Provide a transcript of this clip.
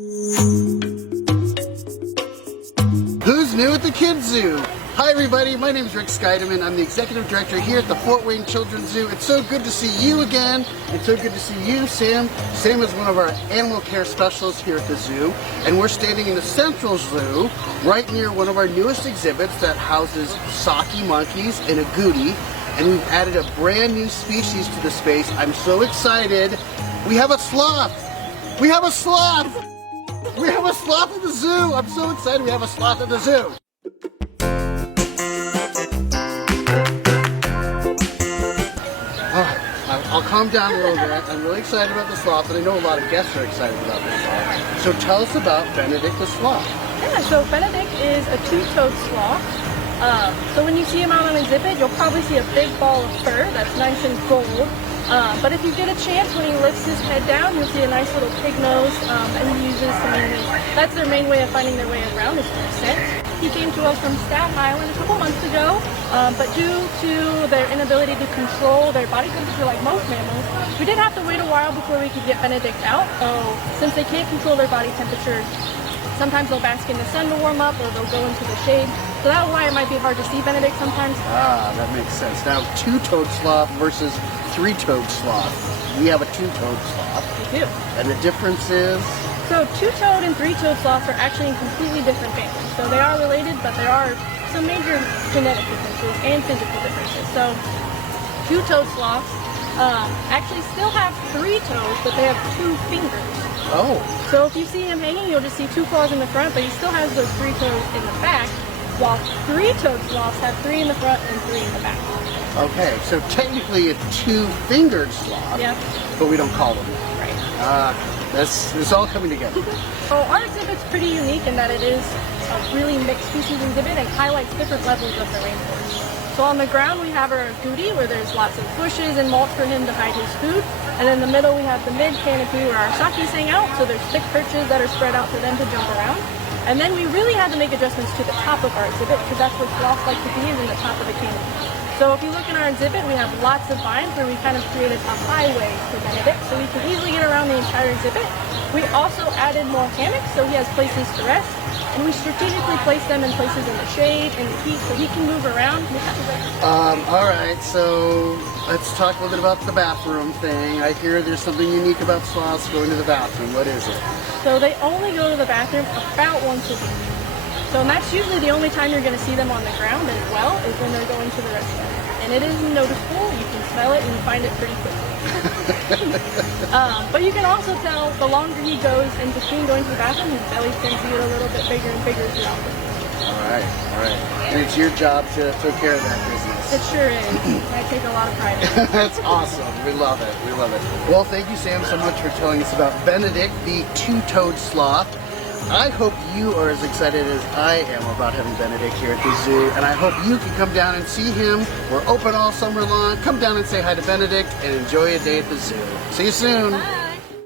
Who's new at the Kids Zoo? Hi everybody, my name is Rick Scheidemann. I'm the Executive Director here at the Fort Wayne Children's Zoo. It's so good to see you again. It's so good to see you, Sam. Sam is one of our animal care specialists here at the zoo. And we're standing in the Central Zoo, right near one of our newest exhibits that houses socky monkeys and a goody. And we've added a brand new species to the space. I'm so excited. We have a sloth. We have a sloth. We have a sloth at the zoo. I'm so excited we have a sloth at the zoo. Alright, I'll calm down a little bit. I'm really excited about the sloth, and I know a lot of guests are excited about the sloth. So tell us about Benedict the sloth. Yeah, so Benedict is a two-toed sloth. So when you see him out on exhibit, you'll probably see a big ball of fur that's nice and gold. But if you get a chance, when he lifts his head down, you'll see a nice little pig nose, and he uses that's their main way of finding their way around is through scent. He came to us from Staten Island a couple months ago, but due to their inability to control their body temperature like most mammals, we did have to wait a while before we could get Benedict out. Since they can't control their body temperature, sometimes they'll bask in the sun to warm up, or they'll go into the shade. So that's why it might be hard to see Benedict sometimes. Ah, that makes sense. Now, two-toed sloth versus three-toed sloth. We have a two-toed sloth. We do. And the difference is? So two-toed and three-toed sloths are actually in completely different families. So they are related, but there are some major genetic differences and physical differences. So two-toed sloths actually still have three toes, but they have 2 fingers. Oh. So if you see him hanging, you'll just see 2 claws in the front, but he still has those 3 toes in the back, while three-toed sloths have 3 in the front and 3 in the back. Okay, so technically a 2-fingered sloth, Yep. but we don't call them that. Right. It's all coming together. So our exhibit's pretty unique in that it is a really mixed species exhibit and highlights different levels of the rainforest. So on the ground we have our goody, where there's lots of bushes and mulch for him to hide his food. And in the middle we have the mid canopy where our sakis hang out, so there's thick perches that are spread out for them to jump around. And then we really had to make adjustments to the top of our exhibit, because that's where sloths like to be, is in the top of the canopy. So if you look in our exhibit, we have lots of vines where we kind of created a highway for Benedict, so he can easily get around the entire exhibit. We also added more hammocks, so he has places to rest. And we strategically place them in places in the shade and the heat, so he can move around. All right, so let's talk a little bit about the bathroom thing. I hear there's something unique about sloths going to the bathroom. What is it? So they only go to the bathroom about once a week. So that's usually the only time you're going to see them on the ground as well, is when they're going to the restroom. And it is noticeable. You can smell it and you find it pretty quickly. But you can also tell the longer he goes in between going to the bathroom, his belly tends to get a little bit bigger and bigger throughout the day. All right. And it's your job to take care of that business. It sure is. I take a lot of pride in it. That's awesome. We love it. Well, thank you, Sam, so much for telling us about Benedict, the two-toed sloth. I hope you are as excited as I am about having Benedict here at the zoo, and I hope you can come down and see him. We're open all summer long. Come down and say hi to Benedict and enjoy a day at the zoo. See you soon. Bye.